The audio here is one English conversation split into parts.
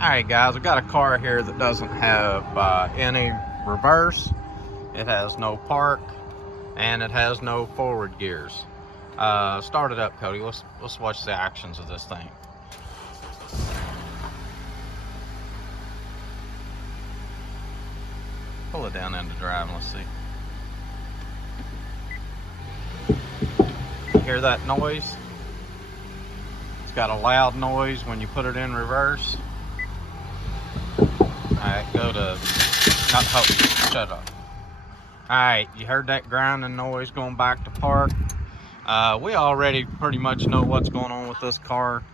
Alright guys, we got a car here that doesn't have any reverse, it has no park, and it has no forward gears. Start it up, Cody. Let's watch the actions of this thing. Pull it down into drive and let's see. Hear that noise? It's got a loud noise when you put it in reverse. Alright, go to, not hope, shut up. Alright, you heard that grinding noise going back to park. We already pretty much know what's going on with this car.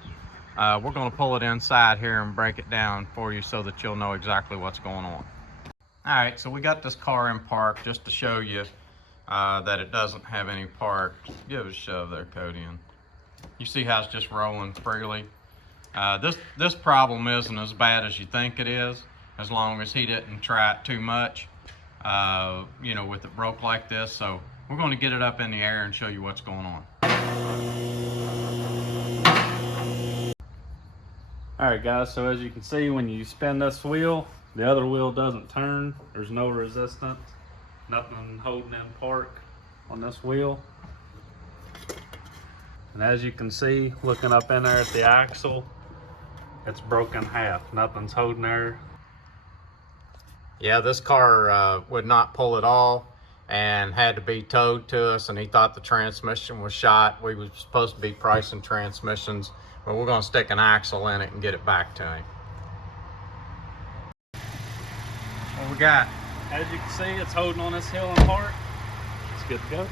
We're going to pull it inside here and break it down for you so that you'll know exactly what's going on. Alright, so we got this car in park just to show you that it doesn't have any park. Give it a shove there, Cody. And you see how it's just rolling freely. This problem isn't as bad as you think it is, as long as he didn't try it too much, you know, with it broke like this. So we're going to get it up in the air and show you what's going on. All right guys, so as you can see, when you spin this wheel, the other wheel doesn't turn. There's no resistance, nothing holding in park on this wheel. And as you can see, looking up in there at the axle, it's broken half. Nothing's holding there. Yeah, this car would not pull at all and had to be towed to us, and he thought the transmission was shot. We were supposed to be pricing transmissions, but we're going to stick an axle in it and get it back to him. What we got? As you can see, it's holding on this hill in park. It's good to go.